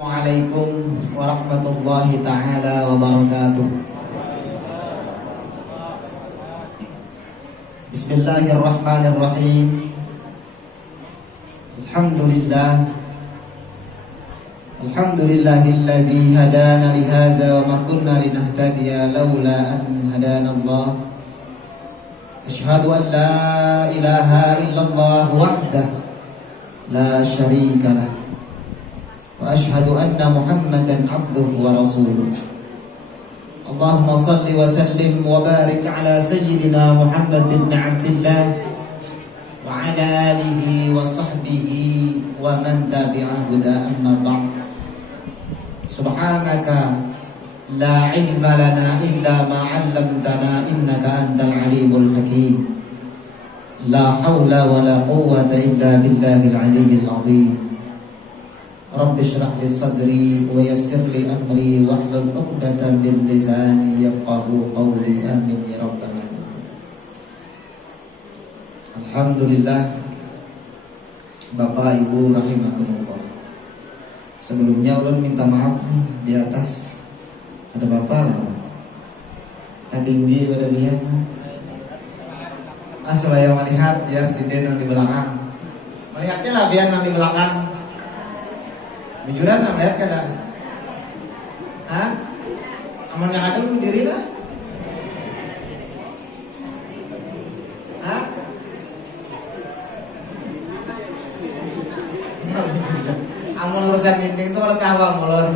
Assalamualaikum warahmatullahi ta'ala wabarakatuh. Bismillahirrahmanirrahim. Alhamdulillahilladzi hadana lihadza wa ma kunna linahtadiya laula an hadana Allah. Asyhadu an la ilaha illallah wahdahu la syarika lah. Wa ashhadu anna Muhammadan abduhu wa rasuluh. Allahumma salli wa sallim wa barik ala sayyidina Muhammad ibn Abdillah wa ala alihi wa sahbihi wa man tabi'ahu da amma ba'd. Subhanaka la ilma lana illa ma 'allamtana innaka antal alimul hakim. La haula wa la quwwata illa billahil aliyyil azim. Rabbi shrah li sadri wa yassir li amri wahlul 'uqdatam min lisani yafqahu qawli. Amin ya rabbal alamin. Alhamdulillah, Bapak Ibu rahimakumullah. Sebelumnya ulun minta maaf nih, di atas ada Bapak lah. Tinggi pada dia. Supaya melihat biar sinden yang di belakang. Melihatnya lah biar yang di belakang. Bujuran melihat kada? Hah? Amun yang ada berdiri lah? Hah? Amun urusan dinding itu orang kahwa mulon.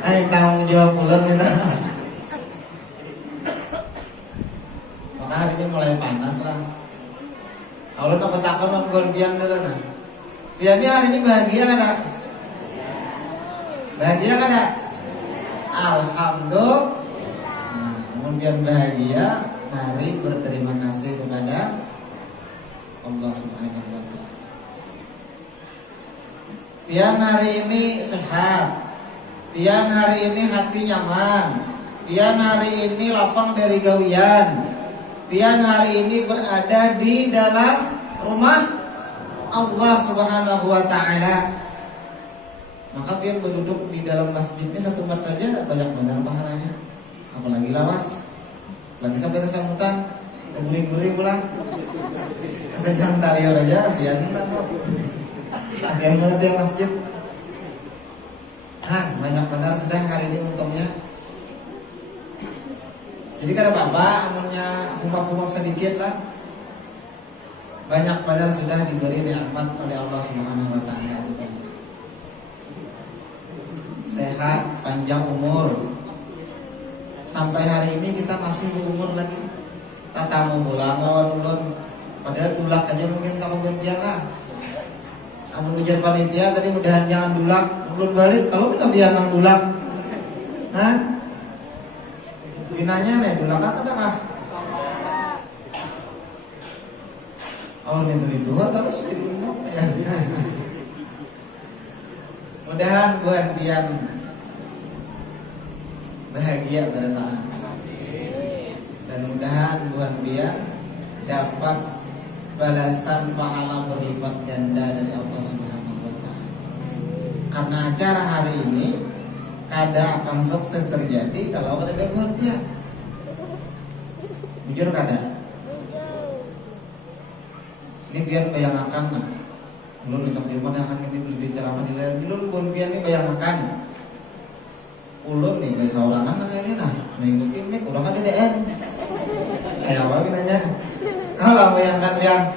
Ayo tanggung jawab mulon kita. Maka hari ini mulai panas lah. Awalnya apa takut nongol biang dulu nah. Biarnya hari ini bahagia kada? Bahagia kan ya? Alhamdulillah. Kemudian bahagia, mari berterima kasih kepada Allah Subhanahu wa ta'ala. Pian hari ini sehat, pian hari ini hati nyaman, pian hari ini lapang dari gawian, pian hari ini berada di dalam rumah Allah Subhanahu wa ta'ala. Maka biar berduduk di dalam masjid ini satu mat aja banyak benar pahalanya. Apalagi lawas, lagi sampai ke sambutan, guring-guring pulang. Sejam talior aja, kasihan banget yang masjid. Banyak benar sudah hari ini untungnya. Jadi kada apa-apa, amunnya humap-humap sedikit lah. Banyak benar sudah diberi nikmat oleh Allah Subhanahu wa ta'ala. Sehat, panjang umur. Sampai hari ini kita masih berumur lagi. Tatamu pulang lawan ulun. Padahal dulak aja mungkin sama berbiang lah. Amun ujar panitia tadi mudahan jangan dulak. Ulun balik kalau kita biar nang dulak. Hah? Binanya nih dulak apa dah? Ulun itu terus di rumah ya. Mudahan buat pian bahagia pada taat. Dan mudahan buat pian dapat balasan pahala berlipat ganda dari Allah Subhanahu wa ta'ala. Karena acara hari ini kada akan sukses terjadi kalau ada buat pian. Jujur kada? Ini biar bayangkan nah. Ulun di takliman yang akan ini beli ceramah di layar. Ulun pun pian ini bayangkan. Ulun nih kayak saurangan kayak ini nah, mengikuti mik ulang ada DN. Kayak apa nanya? Kalau bayangkan pian,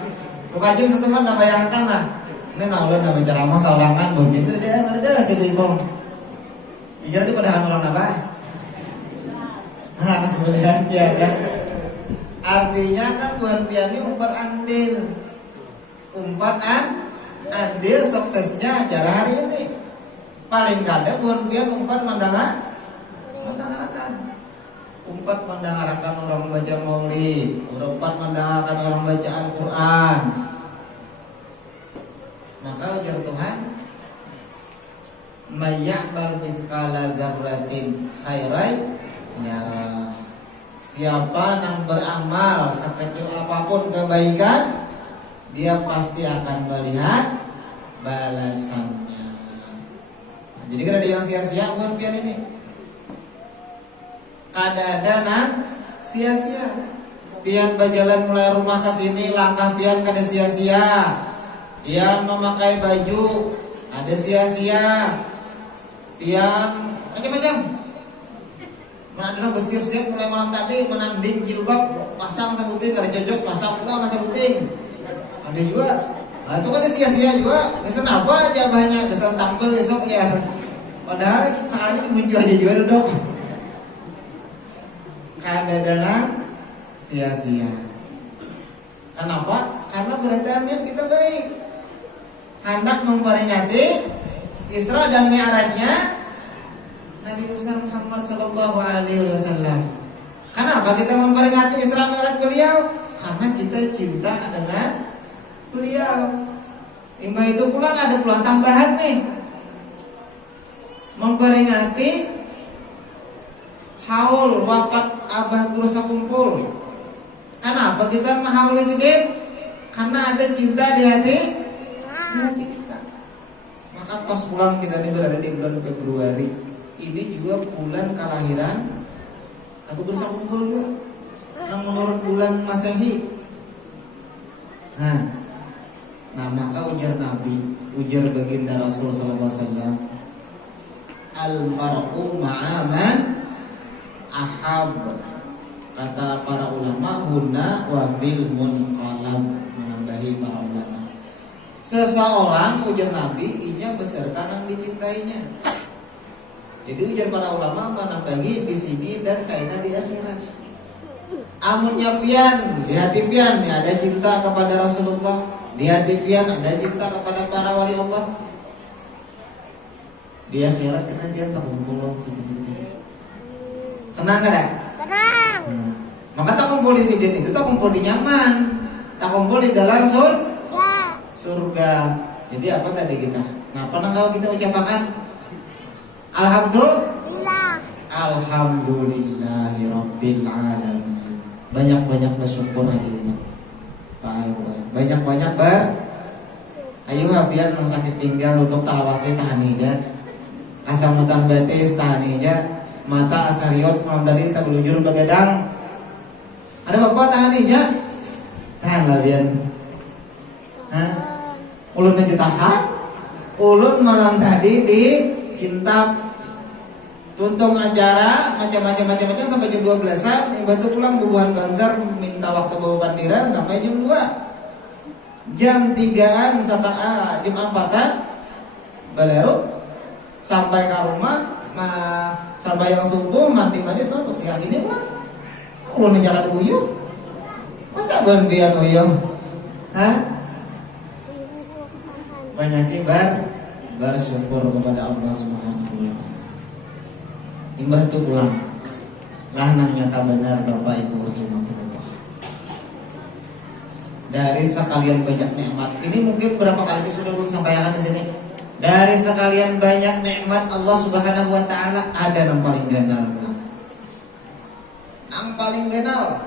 bukan seteman dah bayangkan nah. Ini nah ulun dah ceramah saurangan pun itu DN ada sih itu. Ijar di padahan orang apa? Kesebenarnya ya. Artinya kan buan pian ini umpat andil. Andil suksesnya acara hari ini. Paling kada buan biar umpat mendengarkan orang baca maulid, umpat mendengarkan orang baca Al-Quran. Maka ujar Tuhan, mayya'mal mithqala dzarratin khairan yara. Siapa yang beramal sekecil apapun kebaikan, dia pasti akan melihat balasannya. Jadi kan ada yang sia-sia bukan pian ini. Kadadana sia-sia. Pian berjalan mulai rumah ke sini langkah pian kada sia-sia. Pian memakai baju ada sia-sia. Pian macam-macam. Mana bersiap-siap mulai malam tadi menanding jilbab, pasang sabuting kada cocok, pasang pula sabuting. Ada juga. Nah, itu kan sia-sia juga. Kesan apa aja banyak, kesan tampil besok ya. Padahal sekarang ini muncul aja juga duduk. Kadang-kadang sia-sia. Kenapa? Karena berarti kita baik. Hendak memperingati Isra dan Mi'rajnya Nabi besar Muhammad sallallahu alaihi wasallam. Kenapa kita memperingati Isra Mi'raj beliau? Karena kita cinta dengan beliau. Imba itu pulang ada pulang tambahan nih. Memperingati haul wafat Abah Guru Sakumpul. Kenapa kita menghauli sedih? Karena ada cinta di hati kita. Maka pas pulang kita ini berada di bulan Februari. Ini juga bulan kelahiran Abu Guru Sakumpul juga. Yang menurut bulan Masehi. Nah maka ujar Nabi, ujar baginda Rasul sallallahu alaihi wasallam, al-mar'u ma'aman ahab. Kata para ulama, huna wa fil munqalab, menambahi para ulama. Seseorang ujar Nabi inya beserta nang dicintainya. Jadi ujar para ulama menambahi di sini dan kaitan di akhirat. Amunnya pian, di hati pian ya ada cinta kepada Rasulullah, di hati pian ada cinta kepada para wali Allah. Di akhirat kena pian tak kumpul sedikit-sedikit. Senang kada? Senang. Maka tak kumpul di sini itu tak kumpul di nyaman, tak kumpul di dalam surga. Jadi apa tadi kita? Nah, pernah kalau kita ucapkan alhamdulillah, alhamdulillahi rabbil alamin. Banyak-banyak bersyukur aja kita. Banyak-banyak ayo habian yang sakit pinggang untuk talawasi tahanija, asamutan batis tahanija, mata asariot malam tadi tak belujur begadang. Ada bapak tahanija? Tahan lah bian. Ulun aja tahan. Ulun malam tadi di kintab tuntung acara macam-macam sampai jam 12-an. Yang bantu pulang bubuhan Banzar minta waktu bawa pandiran sampai jam 2. Jam 3-an jam 4-an baleru sampai ke rumah sampai yang subuh mandi sampai siang sini pulang. Ulun jangan uyuh. Masa bandian uyuh? Banyak bersyukur kepada Allah Subhanahu wa taala. Imbah itu pulang. Lanang nyata benar Bapak Ibu rahimahullah. Dari sekalian banyak nikmat. Ini mungkin berapa kali itu sudah belum sampaikan di sini. Dari sekalian banyak nikmat Allah Subhanahu wa taala ada yang paling ganal. Yang paling ganal.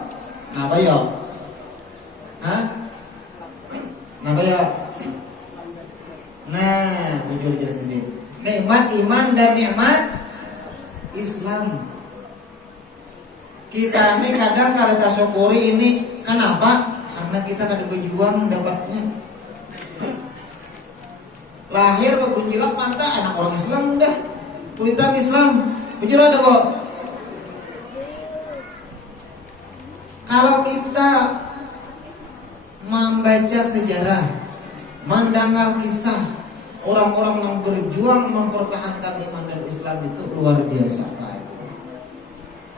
Napa yo? Napa yo? Nah, jujur sendiri. Nikmat iman dan nikmat Islam. Kita ini kadang kada tasyukuri ini. Kenapa? Karena kita kada berjuang dapatnya. Lahir berbunyilah mata anak orang Islam udah. Kuitan Islam. Bujur ada kok. Kalau kita membaca sejarah, mendengar kisah orang-orang yang berjuang mempertahankan iman dan Islam itu luar biasa.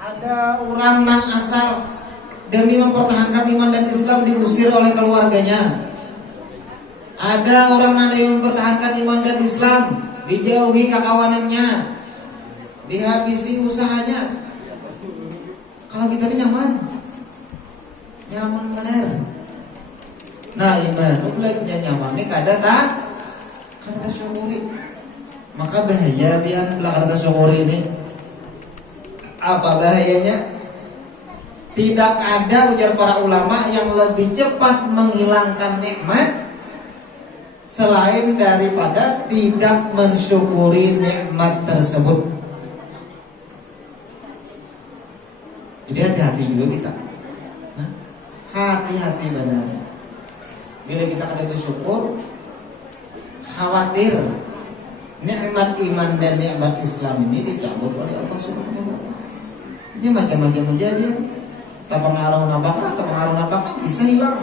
Ada orang yang asal demi mempertahankan iman dan Islam diusir oleh keluarganya. Ada orang yang mempertahankan iman dan Islam dijauhi kekawanannya, dihabisi usahanya. Kalau kita ini nyaman benar. Nah, iman lagi nyaman ini kada syukuri. Maka bahaya biar kada syukuri ini. Apa bahayanya? Tidak ada ujar para ulama yang lebih cepat menghilangkan nikmat selain daripada tidak mensyukuri nikmat tersebut. Jadi hati-hati juga kita. Hati-hati benar. Bila kita ada bersyukur, khawatir nikmat iman dan nikmat Islam ini dicabut oleh Allah Subhanahu wa taala. Ini macam-macam kejadian. Tak pengaruh apakah bisa hilang.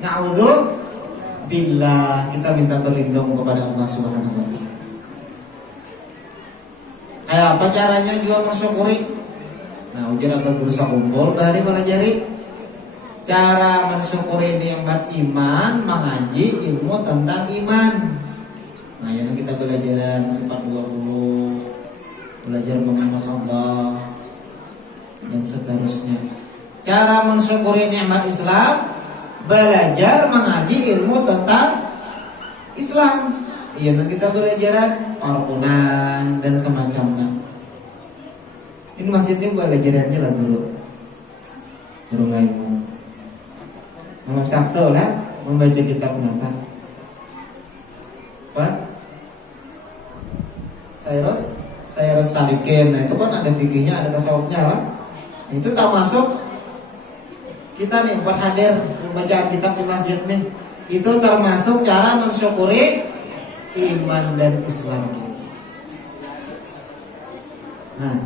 Na'udzu billah, kita minta berlindung kepada Allah Subhanahu wa taala. Kayak apa caranya juga mensyukuri? Nah, ujian apa berusaha kumpul bari pelajari cara mensyukuri nikmat iman, mengaji ilmu tentang iman. Nah, yang kita belajar sifat 20, belajar mengenal Allah dan seterusnya. Cara mensyukuri nikmat Islam, belajar mengaji ilmu tentang Islam. Iya, kita belajar Al-Quran dan semacamnya. Ini masjidnya belajarannya lah dulu. Berungai Malam Sabtu lah membaca kitab kenapa? Apa? Saya harus salikin. Nah, itu kan ada fikihnya, ada tasawufnya lah. Itu termasuk kita nih berhadir membaca kitab di masjid nih. Itu termasuk cara mensyukuri iman dan Islam. Nah,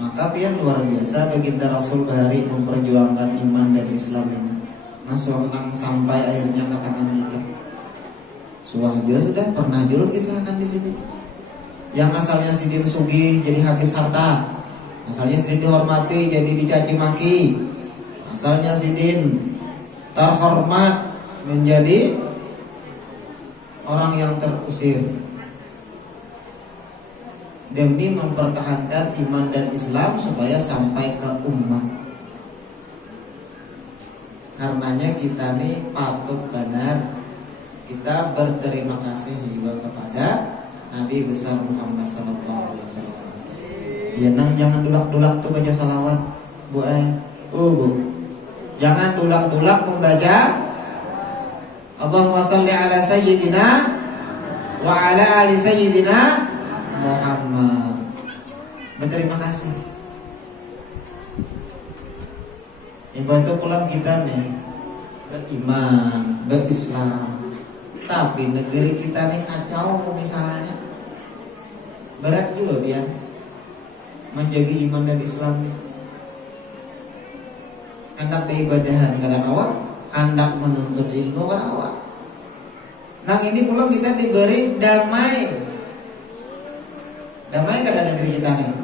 maka biar luar biasa baginda Rasul bahari memperjuangkan iman dan Islam ini. Masuk sampai akhirnya ke tangan kita. Suwahjo sudah pernah jurut kisahkan di sini. Yang asalnya sidin sugih jadi habis harta. Asalnya sidin dihormati jadi dicaci maki. Asalnya sidin terhormat menjadi orang yang terusir. Demi mempertahankan iman dan Islam supaya sampai ke umat. Karenanya kita nih patut benar kita berterima kasih juga kepada Nabi besar Muhammad sallallahu alaihi wasallam. Ya nang jangan dulak-dulak tuh baca salawat, Bu. Bu. Jangan dulak-dulak membaca Allahumma shalli ala sayyidina wa ala ali sayyidina Muhammad. Berterima kasih. Ibadah pulang kita nih beriman, berislam. Tapi negeri kita nih kacau misalnya. Berat juga dia menjaga iman dan Islam. Hendak beribadahan kadang awal, hendak menuntut ilmu kadang awal. Nah ini pulang kita diberi damai. Damai keadaan negeri kita nih.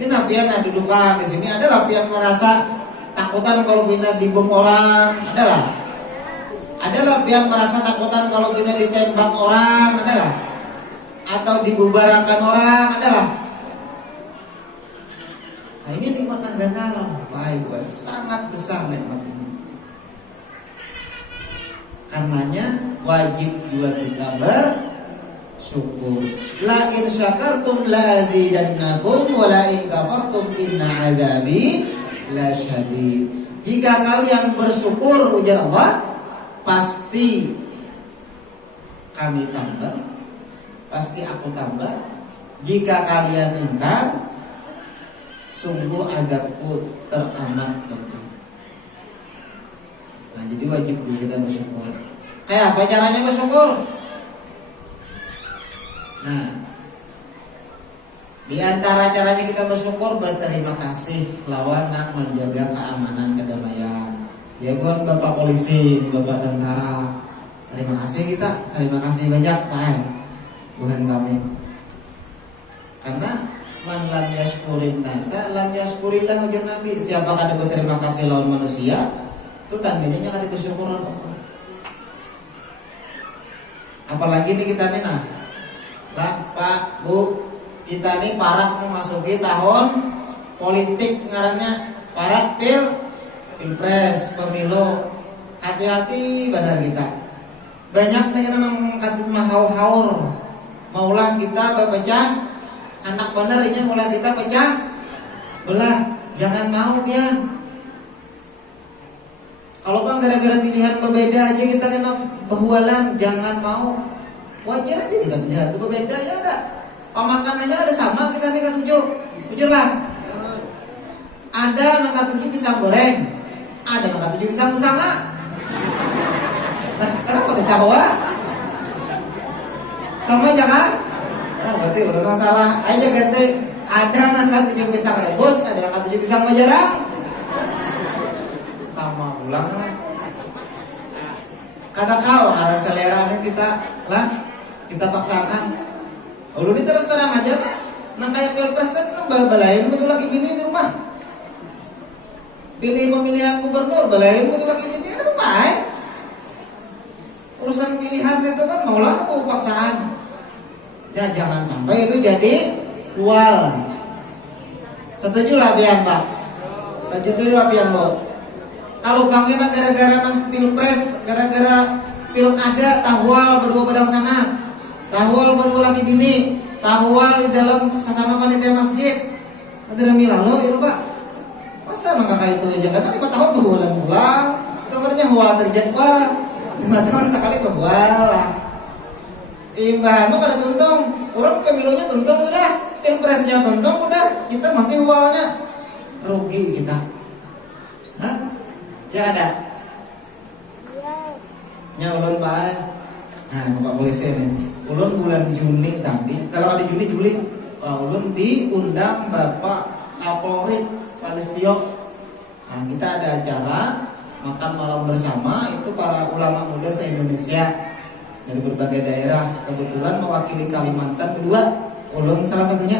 Ini napian ada dudukan di sini, ada lapian merasa takutan kalau kita dibom orang, adalah. Ada lapian merasa takutan kalau kita ditembak orang, adalah. Atau dibubarkan orang, adalah. Nah ini nikmat negara, baik, sangat besar nikmat ini. Karenanya wajib juga kita bersyukur. La in syakartum la azidannakum wa la in kafartum inna adzabi lasyadid. Jika kalian bersyukur ujar Allah, pasti kami tambah, pasti aku tambah. Jika kalian ingkar, sungguh adabku teramat pedih. Nah, jadi wajib kita bersyukur. Kayak apa caranya bersyukur? Nah, di antara caranya kita bersyukur berterima kasih lawan nak menjaga keamanan kedamaian. Ya buat Bapak polisi, Bapak tentara, terima kasih kita, terima kasih banyak Pak Tuhan kami. Karena man lam yashkurin nasa lam yashkurillah ujar Nabi. Siapa kada berterima kasih lawan manusia, itu tandanya kada bersyukur Allah. Apalagi nih kita nih nah, Pak, Bu, kita nih parak memasuki tahun politik ngarannya parak pilpres, pemilu. Hati-hati benar kita. Banyak negara yang katut haur-haur. Maulah kita berpecah, anak benar ini mulai kita pecah belah. Jangan mau dia. Kalau bang gara-gara pilihan berbeda aja kita kena behualan, jangan mau. Wajar aja kita pilihan itu berbeda ya ada. Pemakanannya ada sama kita nih ketujuh. Jujur lah. Ada nangka 7 pisang goreng, ada nangka 7 pisang bersama. Nah, kenapa tidak tahu? Sama aja kan? Nah, berarti udah masalah aja ganti. Ada nangka 7 pisang rebus, ada nangka 7 pisang majarang. Sama ulang lah. Kadang kau ada selera nih kita lah, kita paksakan. Lalu ini terus terang aja lah. Nah kayak pilpres kan balain betul lagi pilih di rumah. Pilih pemilihan gubernur, balain betul lagi pilih di rumah. Urusan pilihan itu kan maulah mau paksaan. Ya jangan sampai itu jadi dual. Setuju lah biang Pak. Setuju lah biang Bu. Kalau bangkina gara-gara pilpres, gara-gara pilkada, tahwal berdua pedang sana, tahwal berdua lagi bini, tahwal di dalam sesama panitia masjid. Ada milah lo, ya Pak. Masa nggak kayak itu aja? Karena 5 tahun berbulan pulang, itu namanya hual terjadwal. 5 tahun sekali berbual lah. Imbah, emang ada tuntung, orang pemilunya tuntung sudah, pilpresnya tuntung udah, kita masih hualnya, rugi kita. Hah? Ya ada. Ya ulun Pak. Nah, Pak polisi ini. Ulun bulan Juni tadi. Kalau ada Juli, ulun diundang Bapak Kapolri Pak Listio. Nah, kita ada acara makan malam bersama itu para ulama muda se-Indonesia dari berbagai daerah. Kebetulan mewakili Kalimantan kedua. Ulun salah satunya.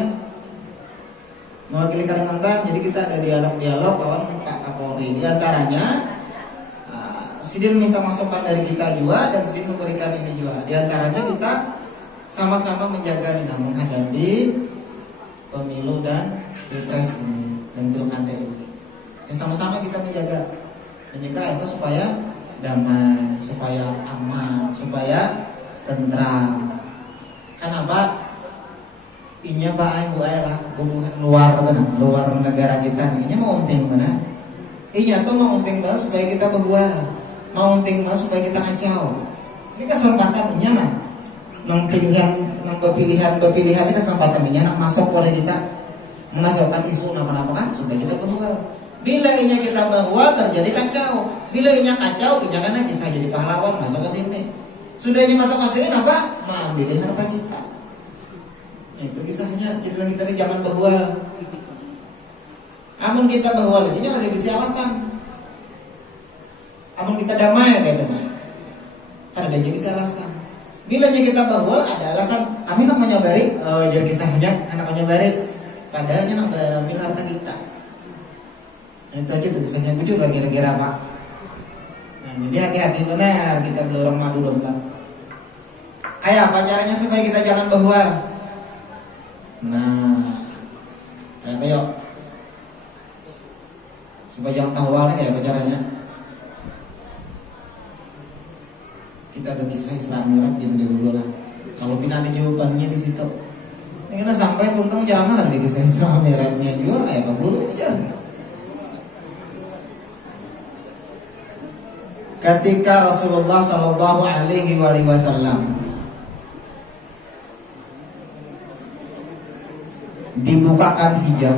Mewakili Kalimantan, jadi kita ada dialog-dialog lawan Pak Kapolri. Di antaranya Sidin minta masukan dari kita juga dan Sidin memberikan ini juga. Di antaranya kita sama-sama menjaga nih menghadapi pemilu dan pilpres ini dan pilkada ini. Ya, sama-sama kita menjaga itu supaya damai, supaya aman, supaya tentram. Kenapa? Inya Pak Ibu lah luar negara kita ini mau unting mana? Inya tuh mau unting banget supaya kita berbual, mau unting banget supaya kita kacau. Ini kesempatan inya nah, pilihan ini kesempatan inya nak masuk oleh kita memasukkan isu nama-nama kan supaya kita berbual. Bila inya kita berbual terjadi kacau, bila inya kacau inya kan bisa jadi pahlawan masuk ke sini. Sudahnya masuk ke sini apa? Mengambil harta kita. Itu kisahnya. Jadi lagi tadi jangan berbual. Amun kita berbual itu jangan ada bisa alasan. Amun kita damai kayak itu, kan ada bisa alasan. Bilanya kita berbual ada alasan. Kami nak menyabari, jadi kisahnya anak menyabari. Padahalnya nak mengambil harta kita. Nah, itu aja tuh kisahnya bujur lagi kira-kira Pak. Nah, jadi hati-hati benar kita belum madu domba. Kayak apa caranya supaya kita jangan berbual? Nah, kayak apa yuk? Supaya jangan tahu awalnya kayak apa caranya? Kita ada kisah Islam Mi'raj yang dulu lah. Kalau kita ada jawabannya di situ. Ini kita sampai tuntung jangan ada kisah Islam Mi'rajnya juga kayak apa guru aja. Ketika Rasulullah Shallallahu Alaihi Wasallam dibukakan hijab,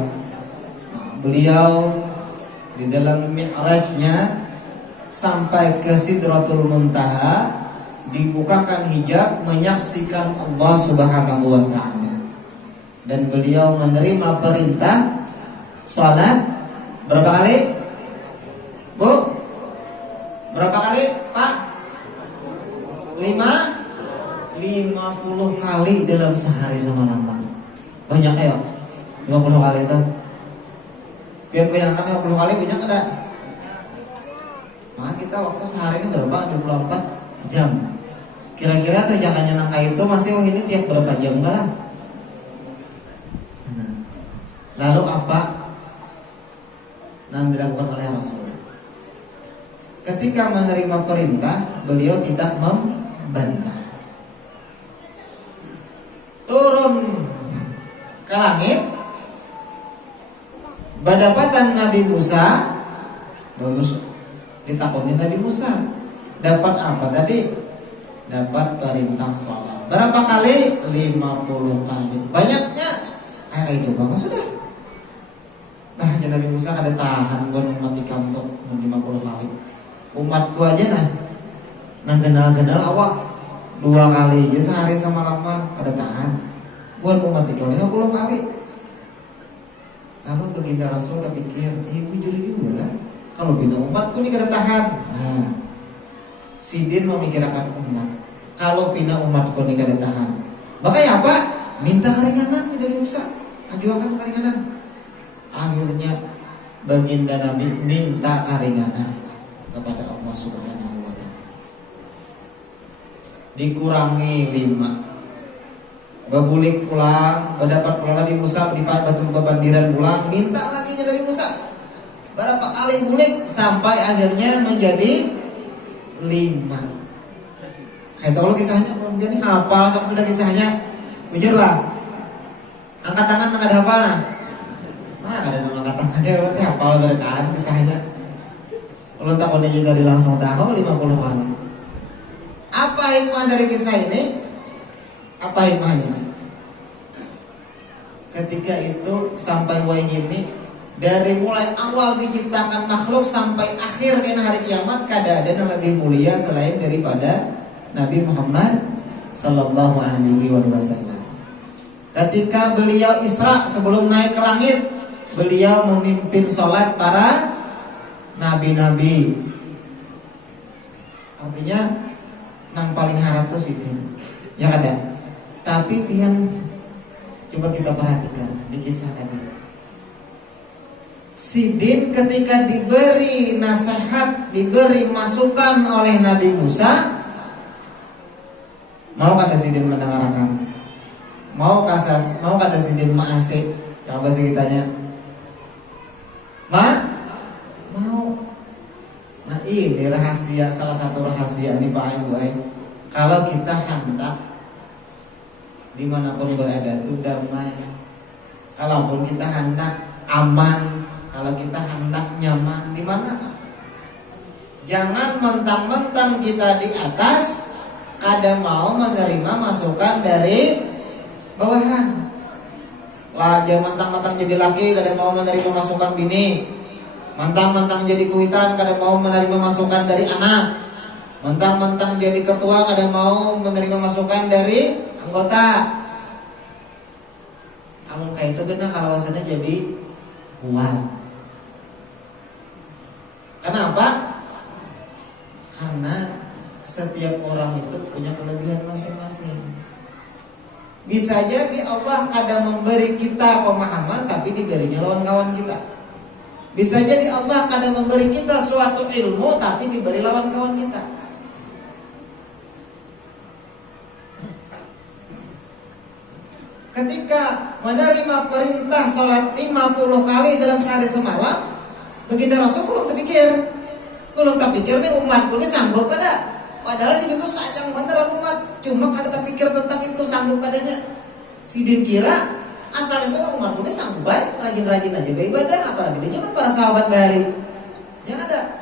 beliau di dalam mi'rajnya sampai ke Sidratul Muntaha dibukakan hijab menyaksikan Allah Subhanahu wa taala. Dan beliau menerima perintah salat berapa kali? Bu? Berapa kali, Pak? 50 kali dalam sehari semalam. Banyak ya? 50 kali itu. Biar bayangkan 50 kali banyak ada. Nah, kita waktu sehari ini berapa? 24 jam. Kira-kira tuh jangannya nangka itu masih ini tiap berapa jam enggak lah. Lalu apa yang dilakukan oleh Rasul? Ketika menerima perintah, beliau tidak membantah. Turun ke langit, berdapatan Nabi Musa. Bagus. Ditakutin Nabi Musa, dapat apa tadi? Dapat perintah sholat. Berapa kali? 50 kali. Banyaknya itu bagus sudah. Nah, Nabi Musa ada tahan gue mati kamu 50 kali. Umatku aja nah kenal awak 2 kali aja sehari sama lapan ada tahan. Buat umat 50 kali. Kalau baginda Rasul kepikir, bujur juga kan? Kalau bina umatku ini kada tahan. Nah, Sidin memikirkan umat. Kalau bina umatku ini kada tahan, makanya apa? Minta keringanan dari Musa, ajukan keringanan. Akhirnya baginda Nabi minta keringanan kepada Allah Subhanahu wa Ta'ala. Dikurangi 5. Babulik pulang, mendapat pulang Nabi Musa dipakai batu bebandiran pulang, minta lagi dari Musa. Berapa kali bulik sampai akhirnya menjadi 5. Kayak tahu kisahnya, jadi hafal sampai sudah kisahnya. Bujur lah. Angkat tangan nggak ada hafal nah. Ada nama angkat tangannya berarti hafal kan kisahnya. Kalau tak kondisi dari langsung tahu 50 kali. Apa hikmah dari kisah ini? Apa hikmahnya? Ketika itu sampai wahyu ini, dari mulai awal diciptakan makhluk sampai akhir kena hari kiamat, kada ada yang lebih mulia selain daripada Nabi Muhammad sallallahu alaihi wasallam. Ketika beliau Isra sebelum naik ke langit, beliau memimpin sholat para nabi-nabi. Artinya nang paling haratus itu ya kada. Tapi yang coba kita perhatikan di kisah tadi, Sidin ketika diberi nasihat, diberi masukan oleh Nabi Musa, mau kata Sidin mendengarkan? Mau kata Sidin ma'asih? Coba sih kitanya. Mau. Nah ini rahasia, salah satu rahasia ini Pak Ayu. Kalau kita hendak dimanapun berada itu damai, kalaupun kita hendak aman, kalau kita hendak nyaman, di mana? Jangan mentang-mentang kita di atas, kada mau menerima masukan dari bawahan. Lah, jangan mentang-mentang jadi laki, kada mau menerima masukan bini. Mentang-mentang jadi kuitan, kada mau menerima masukan dari anak. Mentang-mentang jadi ketua, kada mau menerima masukan dari anggota. Kamu kayak itu kena kalau asalnya jadi kuat. Kenapa? Karena setiap orang itu punya kelebihan masing-masing. Bisa jadi Allah kadang memberi kita pemahaman, tapi diberinya lawan kawan kita. Bisa jadi Allah kadang memberi kita suatu ilmu, tapi diberi lawan kawan kita. Ketika menerima perintah sholat 50 kali dalam sehari semalam, baginda Rasul belum terpikir nih umatku ini sanggup kada. Padahal si itu sayang beneran umat, cuma kada terpikir tentang itu sanggup kadanya. Si dia kira asal itu umatku ini sanggup baik, rajin-rajin aja beribadah, apalagi dia cuma para sahabat dari yang ada.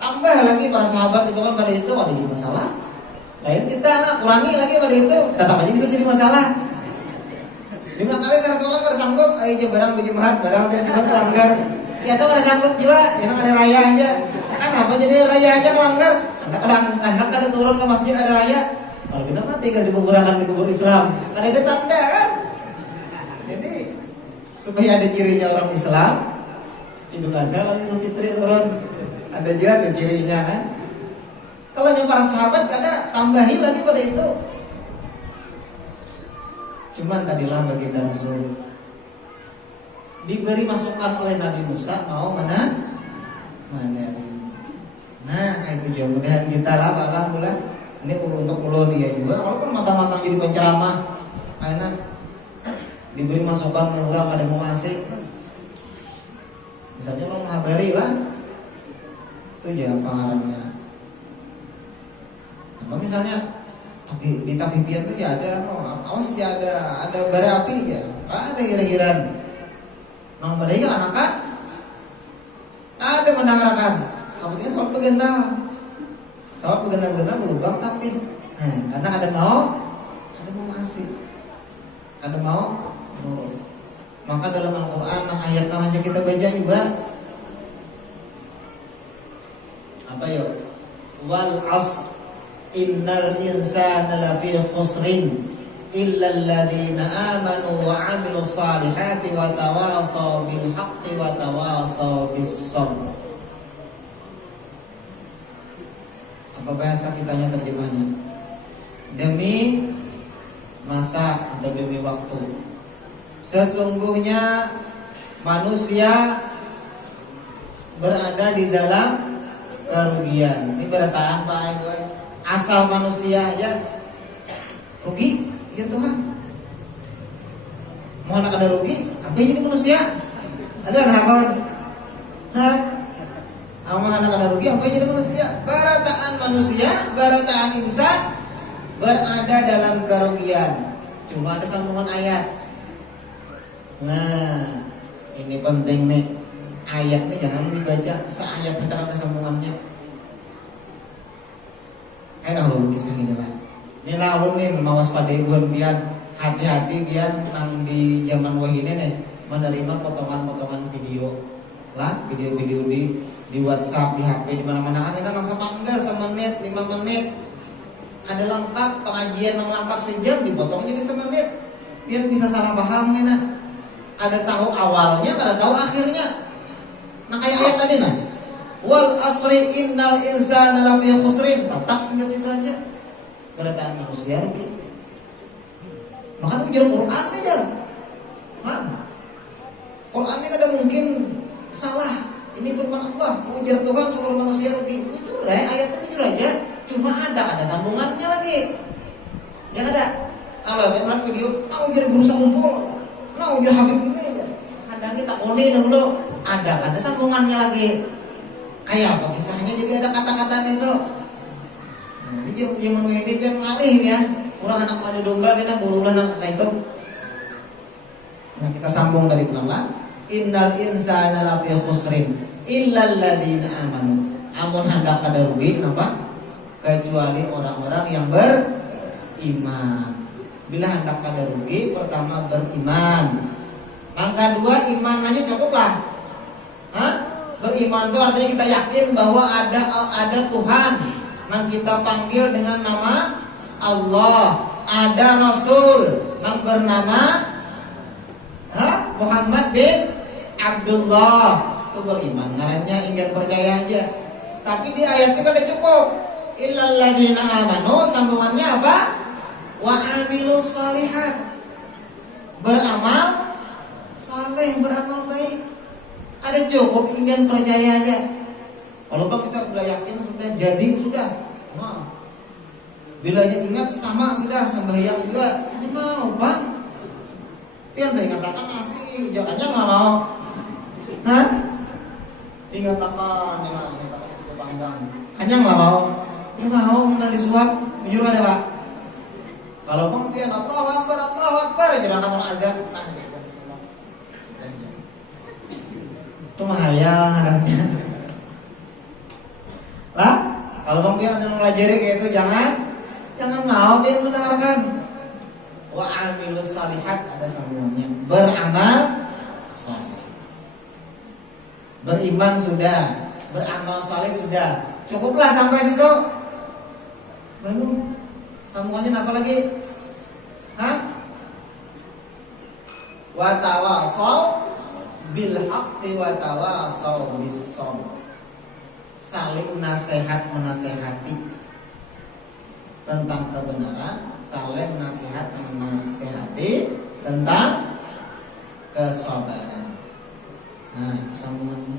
Tambah lagi para sahabat itu kan pada itu ada jadi masalah. Lain kita kurangi lagi pada itu, tetap aja bisa jadi masalah. 5 kali saya sholat pada sanggup, aja barang berjemaat, barang yang juga pelanggar. Ya tuh ada sanggup juga, yang ada raya aja. Kan apa jadi raya aja melanggar? Anak ada turun ke masjid ada raya. Kalau kita mati kan dikuburkan di kubur Islam, kan ada tanda kan? Jadi supaya ada cirinya orang Islam, Idul Adha kalau Idul Fitri turun, ada juga tuh cirinya kan? Kalau yang para sahabat ada tambahin lagi pada itu. Cuman tadilah baginda Rasul diberi masukan oleh Nabi Musa mau mana? Nah itu juga mudahan kita lah alhamdulillah. Ini untuk ulun dia juga. Walaupun mata-mata jadi penceramah, enak diberi masukan ke orang ada mau asik. Misalnya orang menghabari lah, itu aja pengarangnya. Apa misalnya? Tapi di tapipian itu ya ada, awas ya ada bara api ya, ada kira-kira. Nang badai anak kan, ada mendengarkan apa Maksudnya sholat begendang berubah tapi karena ada mau masih, ada mau nurut. Maka dalam Al-Quran ayat namanya kita baca juga apa ya? Wal asr innal insana lafi khusrin illa alladhina amanu wa 'amilus salihati wa tawasaw bil haqqi wa tawasaw bis sabr. Apa bahasa kitanya terjemahnya? Demi masa atau demi waktu, sesungguhnya manusia berada di dalam kerugian. Ini berataan Pak Ibu. Asal manusia aja rugi, ya Tuhan. Mau anak ada rugi, apa ini manusia? Ada apa? Hah? Amal anak ada rugi, apa jadi manusia? Barataan manusia, barataan insan berada dalam kerugian. Cuma ada sambungan ayat. Nah, ini penting nih. Ayatnya jangan dibaca seayat secara ada sambungannya. Kayak dah kisah ini lah. Ini lah nih mawas pada ibuan biar hati-hati biar nang di zaman wah ini nih menerima potongan-potongan video lah, video-video di WhatsApp, di HP, di mana-mana. Akhirnya langsung panggil semenit, 5 menit. Ada lengkap pengajian yang lengkap sejam dipotong jadi semenit. Biar bisa salah paham nih nah. Ada tahu awalnya, ada tahu akhirnya. Nah kayak ayat tadi nah. Wal asri innal insana lafi khusrin. Tak ingat situ aja. Berataan manusia rugi. Makanya ujar Quran aja. Quran ini kadang mungkin salah. Ini firman Allah. Ujar Tuhan seluruh manusia rugi. Jujur lah, ayatnya jujur aja. Cuma ada sambungannya lagi. Ya ada. Kalau ada video, ujar berusaha ngumpul. Ujar Habib ini. Kadang kita kone dulu. Ada sambungannya lagi. Kayak apa kisahnya? Jadi ada kata-kata itu. Ini zaman ini biar ngalih ya. Kurang anak madu domba kita burulah nak kayak itu. Nah kita sambung tadi pelan-pelan. Innal insana lafi khusrin illal ladzina amanu. Amun hendak kada rugi kenapa? Kecuali orang-orang yang beriman. Bila hendak kada rugi, pertama beriman. Yang kedua iman aja cukup lah. Beriman itu artinya kita yakin bahwa ada Tuhan yang kita panggil dengan nama Allah, ada Rasul yang bernama Muhammad bin Abdullah. Itu beriman, ngarannya ingin percaya aja. Tapi di ayat itu kan cukup. Illal ladzina amanu, sambungannya apa? Wa amilus shalihat. Beramal saleh, beramal baik. Ada cukup ingin percaya aja. Kalau kita sudah yakin sudah jadi sudah. Nah, bila ingat sama sudah sembahyang juga. Ini mau bang. Yang ingat akan nasi, jangan nggak mau. Ingat apa? Ingat apa itu panggang. Hanya nggak mau. Ini mau nggak disuap. Jujur ada pak. Kalau bang pian Allahu Akbar, jangan orang azan. Itu mahayal anaknya. Lah, kalau bang pian ada ngelajari kayak itu jangan mau biar mendengarkan. Wa amilus salihat ada sambungannya. Beramal saleh. Beriman sudah, beramal saleh sudah. Cukuplah sampai situ. Belum. Sambungannya apa lagi? Wa tawasaw bil haqqi wa tawasaw bis sabr. Saling menasehati tentang kebenaran, saling menasehati tentang kesabaran. Nah, itu sambungannya.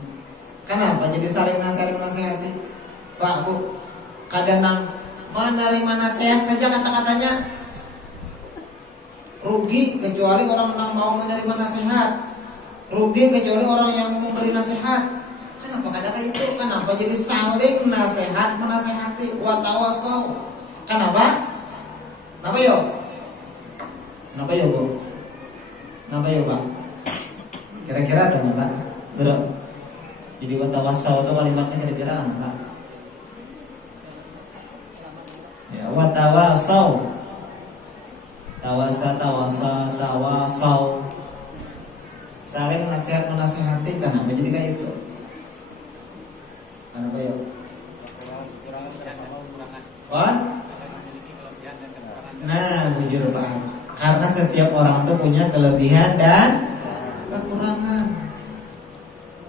Kenapa jadi saling menasehati? Pak, Bu, kadang menerima nasihat saja kata-katanya rugi kecuali orang yang mau menerima nasihat. Rugi kecuali orang yang memberi nasihat. Kenapa kadang itu? Kenapa jadi saling menasehati? Wa tawasaw. Kenapa? Kenapa yo? Kenapa yo, Bu? Kenapa yo, Pak? Kira-kira apa, Pak? Bro. Jadi wa tawasaw itu kalimatnya kira-kira apa? tawasau. Tawasau. Saling nasihat menasihati, kenapa jadi kayak itu? Kenapa ya? Nah, bujur Pak. Karena setiap orang tuh punya kelebihan dan kekurangan.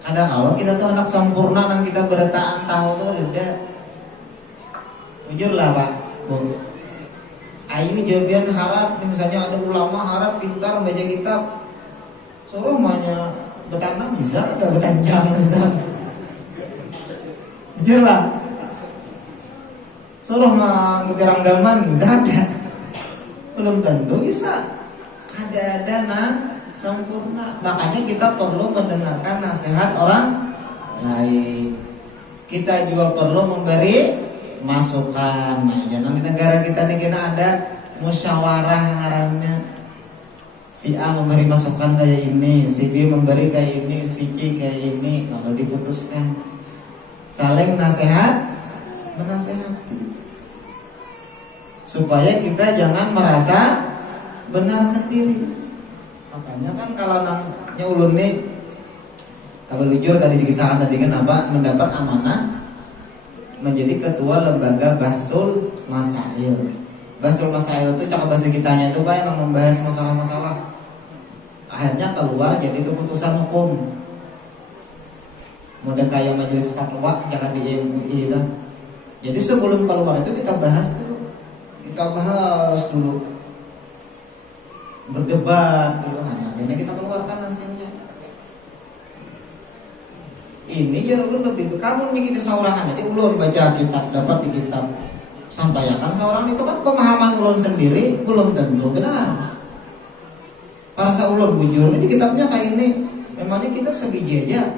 Kadang kalau kita tuh anak sempurna dan kita bertaan tahu tuh udah. Bujur lah Pak. Bu. Ayu jabian harap, misalnya ada ulama harap pintar baca kitab. Suruh mahnya betanam bisa, ada betanjang gitu. Bujur lah. Suruh mah ngetirang gaman bisa ada. Belum tentu bisa. Ada sempurna. Makanya kita perlu mendengarkan nasihat orang lain. Kita juga perlu memberi masukan. Nah, jangan di negara kita ini kena ada musyawarah ngarannya. Si A memberi masukan kayak ini, si B memberi kayak ini, si C kayak ini. Lalu diputuskan. Saling menasehati. Supaya kita jangan merasa benar sendiri. Makanya kan kalau namanya ulun nih, kalau jujur tadi dikisahkan tadi kan apa, mendapat amanah menjadi ketua lembaga Bahsul Masail. Bahsul Masail itu cakap bahasa kitanya itu Pak yang membahas masalah-masalah. Akhirnya keluar jadi keputusan hukum. Model kayak majelis fatwa jangan di MUI itu. Jadi sebelum keluar itu kita bahas dulu, berdebat dulu, hanya kita keluarkan hasilnya. Ini ulun lebih, kamu nih kita saurangan aja ulun baca kitab, dapat di kitab sampaikan saurangan itu kan pemahaman ulun sendiri belum tentu benar. Parasa ulun bujur di kitabnya kayak ini, memangnya kitab sebiji aja,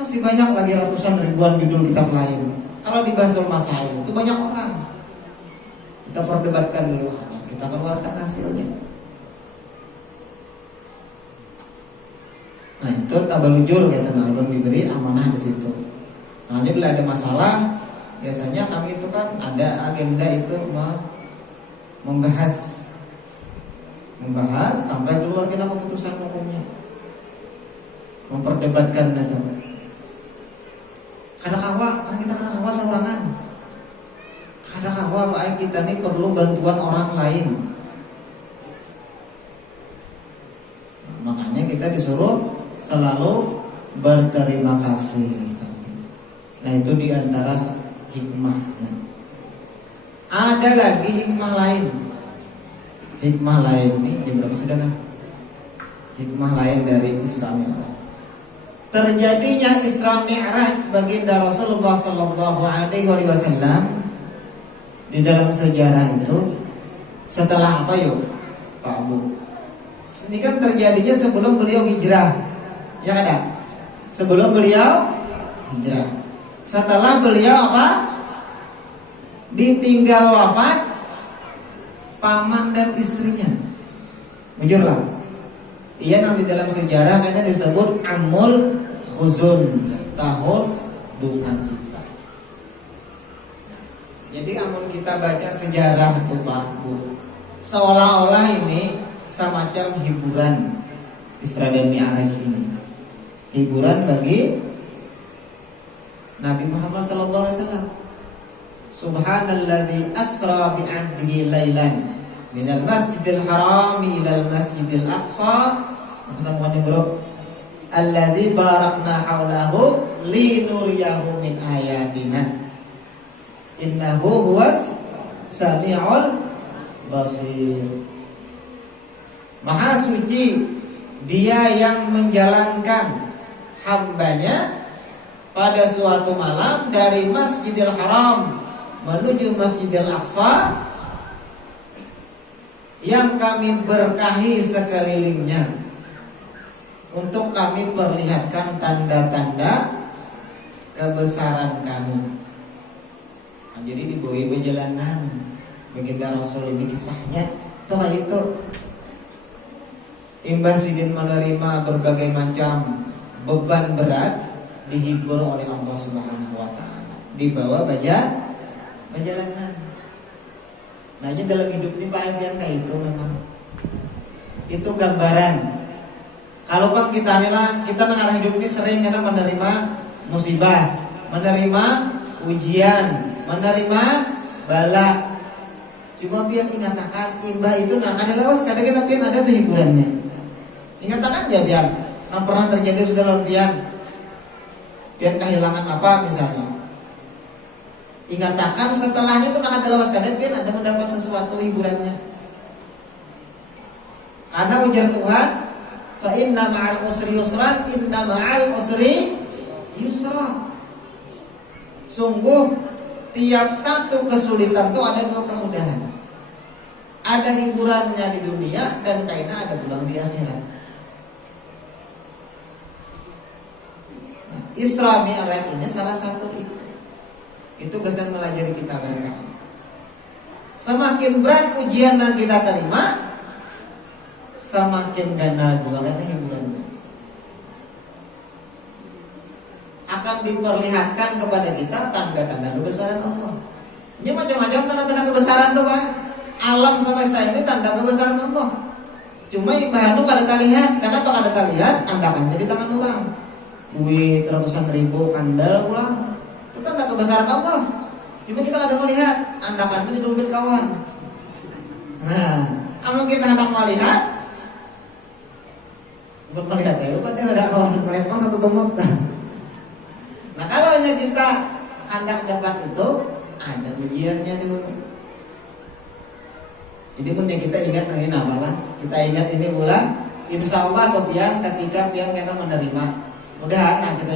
masih banyak lagi ratusan ribuan judul kitab lain. Kalau di Bahsul Masail itu banyak orang. Kita perdebatkan dulu, kita keluarkan hasilnya. Nah itu tabalujur kata ulun diberi amanah di situ. Makanya bila ada masalah, biasanya kami itu kan ada agenda itu membahas sampai keluar kita keputusan hukumnya, memperdebatkan itu. Karena kita kan hawa saurangan. Kadang hawa kita ini perlu bantuan orang lain. Makanya kita disuruh selalu berterima kasih. Nah itu diantara hikmahnya. Ada lagi hikmah lain. Hikmah lain ini jam berapa sudah kan? Hikmah lain dari Isra Mi'raj. Terjadinya Isra Mi'raj baginda Rasulullah sallallahu alaihi wasallam di dalam sejarah itu setelah apa yuk Pak Abu? Ini kan terjadinya sebelum beliau hijrah, ya ada. Sebelum beliau hijrah. Setelah beliau apa? Ditinggal wafat paman dan istrinya. Jujurlah. Ia yang di dalam sejarah hanya disebut Amul Khuzun, tahun duka cita. Jadi amun kita baca sejarah itu Pak Bu, seolah-olah ini semacam hiburan Isra dan Mi'raj ini. Hiburan bagi Nabi Muhammad SAW. Subhanalladzi asra bi'abdihi lailan minal masjidil harami ilal masjidil aqsa. Bersama grup alladzi barakna haulahu linuriyahu min ayatina innahu huwas sami'ul basir. Maha suci dia yang menjalankan hambanya pada suatu malam dari Masjidil Haram menuju Masjidil Aqsa yang kami berkahi sekelilingnya untuk kami perlihatkan tanda-tanda kebesaran kami. Nah, jadi dibawa perjalanan baginda Rasul ini kisahnya itu imbas sidin menerima berbagai macam beban berat dihibur oleh Allah Subhanahu wa taala, dibawa perjalanan. Nah, jadi dalam hidup ini Pak Evian kayak itu memang. Itu gambaran. Kalau Pak kita mengarah hidup ini sering karena menerima musibah, menerima ujian, menerima bala. Cuma pian ingatakan imbah itu nah ada lawas kadang-kadang pian ada tuh hiburannya. Ingatakan ya pian, yang pernah terjadi sudah lawan pian kehilangan apa misalnya. Ingatakan setelahnya itu nah ada lawas kadang pian ada mendapat sesuatu hiburannya. Karena ujar Tuhan, fa inna ma'al usri yusran, inna ma'al usri yusra. Sungguh tiap satu kesulitan itu ada dua kemudahan. Ada hiburannya di dunia dan kaina ada pulang di akhirat. Isra Mi'raj ini salah satu itu. Itu kesan melajari kita mereka. Semakin berat ujian yang kita terima, semakin ganal juga karena hiburannya. Akan diperlihatkan kepada kita tanda-tanda kebesaran Allah. Ini macam-macam tanda-tanda kebesaran tuh Pak. Alam semesta ini tanda kebesaran Allah. Cuma ibadah kada terlihat. Kenapa kada terlihat? Andakan jadi tangan orang. Duit ratusan ribu kandal pulang. Itu tanda kebesaran Allah. Cuma kita kada melihat. Andakan ini dompet kawan. Nah, kalau kita hendak melihat, bukan melihat ya, pada ada kawan melihat orang satu tumut. Nah kalau hanya kita hendak dapat itu, ada ujiannya dulu. Jadi punya kita ingat ini namalah, kita ingat ini bulan, insya Allah atau pian ketika pian kena menerima. Mudahan nah kita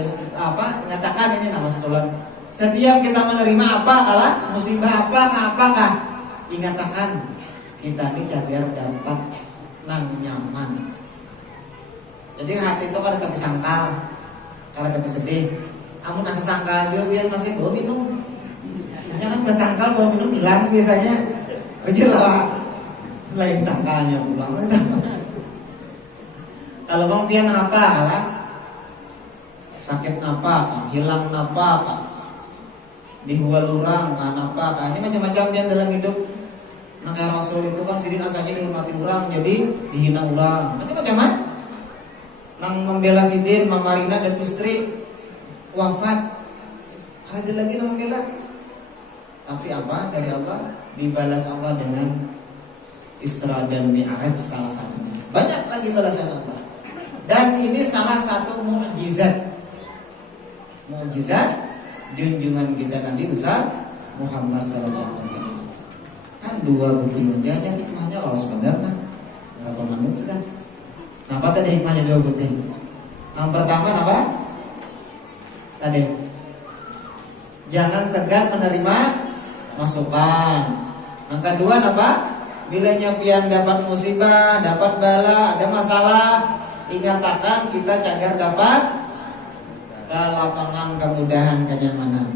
nyatakan ini nama sekolah. Setiap kita menerima apa kalah musibah apakah ingatakan kita ini biar dapat nang nyaman. Jadi hati itu kada tapi sangkal, kada tapi sedih. Amun asa sangkal dia biar masih bawa minum. Jangan bersangkal bawa minum hilang biasanya. Udah lah, lain sangkalnya pulang. Kalau bang pian apa kalah? Sakit apa? Hilang apa? Dihual orang kan apa? Ini macam-macam pian dalam hidup. Nah kayak Rasul itu kan sidin asalnya dihormati orang, jadi dihina orang. Macam-macam kan? Nang membela sidin, Mamarina dan istri wafat, ada lagi nang membela. Tapi apa dari Allah dibalas Allah dengan Isra dan Mi'raj salah satunya. Banyak lagi balasan Allah. Dan ini salah satu mukjizat. Mukjizat junjungan kita Nabi besar Muhammad sallallahu alaihi wasallam. Kan dua bukti aja hikmahnya Allah sebenarnya. Berapa menit sudah? Apa tadi hikmahnya dua bukti? Yang pertama apa? Tadi jangan segan menerima masukan. Yang kedua apa? Bila pian dapat musibah, dapat bala, ada masalah, ingatakan kita cagar dapat lapangan kemudahan kenyamanan.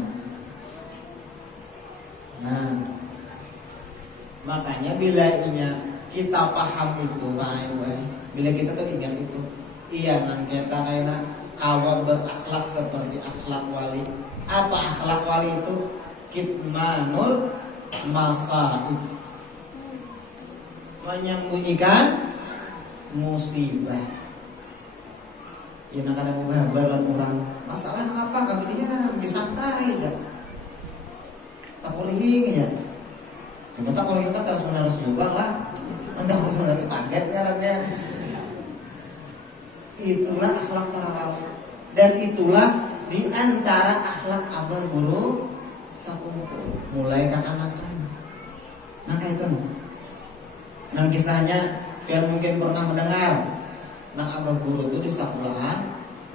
Nah, makanya bila kita paham itu, bila kita tuh ingat itu, iya nang kita kayak kawan berakhlak seperti akhlak wali. Apa akhlak wali itu? Kitmanul masaib, menyembunyikan musibah. Ya nak ada mubahabalan orang masalah nak apa kami dia santai ya. Tak boleh ya. Kita tak boleh terus menerus lubang lah. Entah harus mengerti paket karena itulah akhlak para wali. Dan itulah di antara akhlak abah guru sakumpul mulai kekanakan. Nah kayak itu nih. Nah kisahnya biar mungkin pernah mendengar. Nah abah guru itu di sekolahan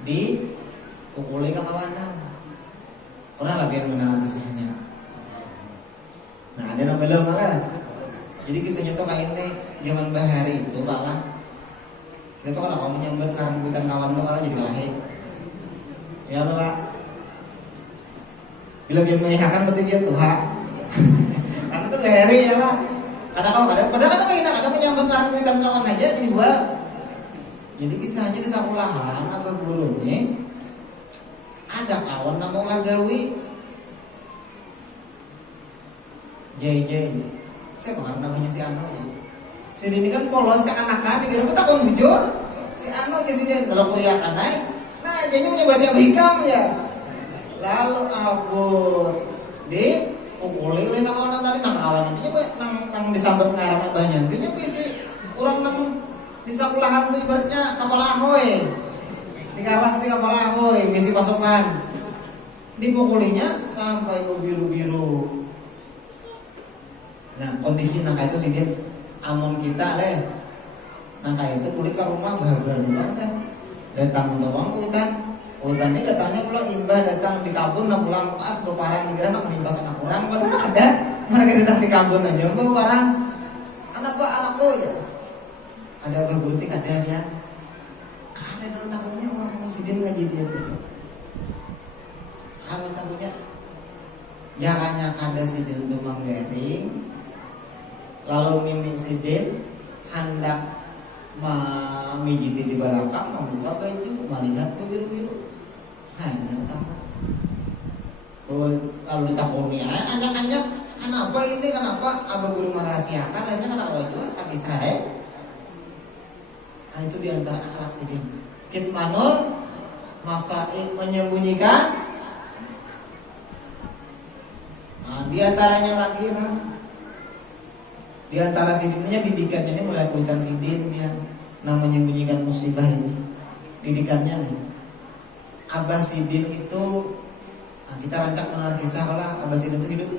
dipukuli ke kawanan. Pernah lah biar mendengar kisahnya. Nah ada yang belum malah. Jadi kisahnya tuh kayak ini zaman bahari itu malah. Kita tuh kalau kamu nyamber karena bukan kawan tuh malah jadi lahir. Ya Allah Pak. Bila dia menyehakan berarti dia Tuhan. Karena itu bahari ya Pak. Kadang-kadang padahal kan enak, ada menyambut karena bukan kawan aja jadi gua. Jadi kisahnya di sekolahan abah gurunya ada kawan namanya Lagawi. Jai Saya bakal namanya si Anu ya. Si ini kan polos ke anakan, dikira tak kon bujur. Si Anu aja si dia kalau kuliah kan naik. Nah, jadinya punya berarti Abu Hikam ya. Lalu abur di pukuli oleh kawan tadi kawan nantinya nang disambar pengarang banyak nantinya bisi kurang nang di sekolahan tuh ibaratnya kapal ahoy di kawas di kapal ahoy bisi pasukan dipukulinya sampai biru-biru. Nah kondisi nangka itu sih dia amun kita leh nangka itu kulit ke rumah bahagia kan datang untuk uang Hutan ini datangnya pulang imbah datang di kabun nak pulang pas bawa parang dikira nak menimpa anak orang padahal ada mereka datang di kabun aja bawa parang anakku ya ada bergutik ada dia karena dalam tahunnya orang muslim ngaji dia gitu kalau tahunnya jangannya kada sidin tuh manggering lalu miming sidin hendak memijiti di belakang membuka baju melihat biru-biru hanya tahu lalu ditakuni anyak-anyak kenapa ini kenapa abang guru merahasiakan akhirnya kenapa jual kaki saya. Nah itu diantara akhlak sidin kitmanul masail menyembunyikan. Nah diantaranya lagi diantara sidinnya didikannya ini mulai kuitan sidin yang menyembunyikan musibah ini didikannya nih. Abah Sidin itu kita rancak mendengar kisah lah Abah Sidin itu hidup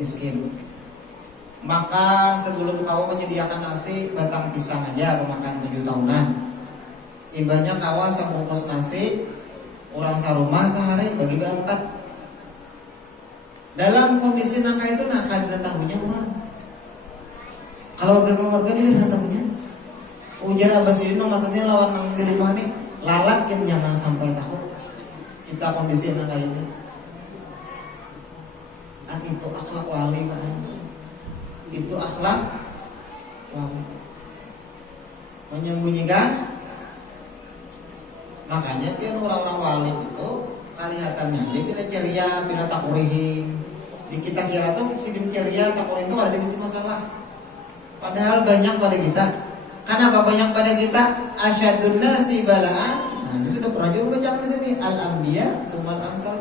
miskin. Makan sebelum kau menyediakan nasi batang pisang aja makan 7 tahunan. Ibahnya kawa sebungkus nasi orang sarumah sehari bagi 4. Dalam kondisi nangka itu nangka dan tahunya orang. Kalau keluarga dia dan tahunya. Ujar Abah Sidin maksudnya lawan nang di rumah nih. Lalat yang jangan sampai tahu kita kondisi yang kayak ini. Itu akhlak wali Pak. Itu akhlak wali. Menyembunyikan. Makanya dia orang-orang wali itu kelihatannya aja bila ceria, bila takurihi. Di kita kira tuh sidin ceria, takurihi itu ada di masalah. Padahal banyak pada kita. Kenapa banyak pada kita asyadun nasi bala'an? Nah, ini sudah pernah juga baca di sini al-anbiya sumal amsal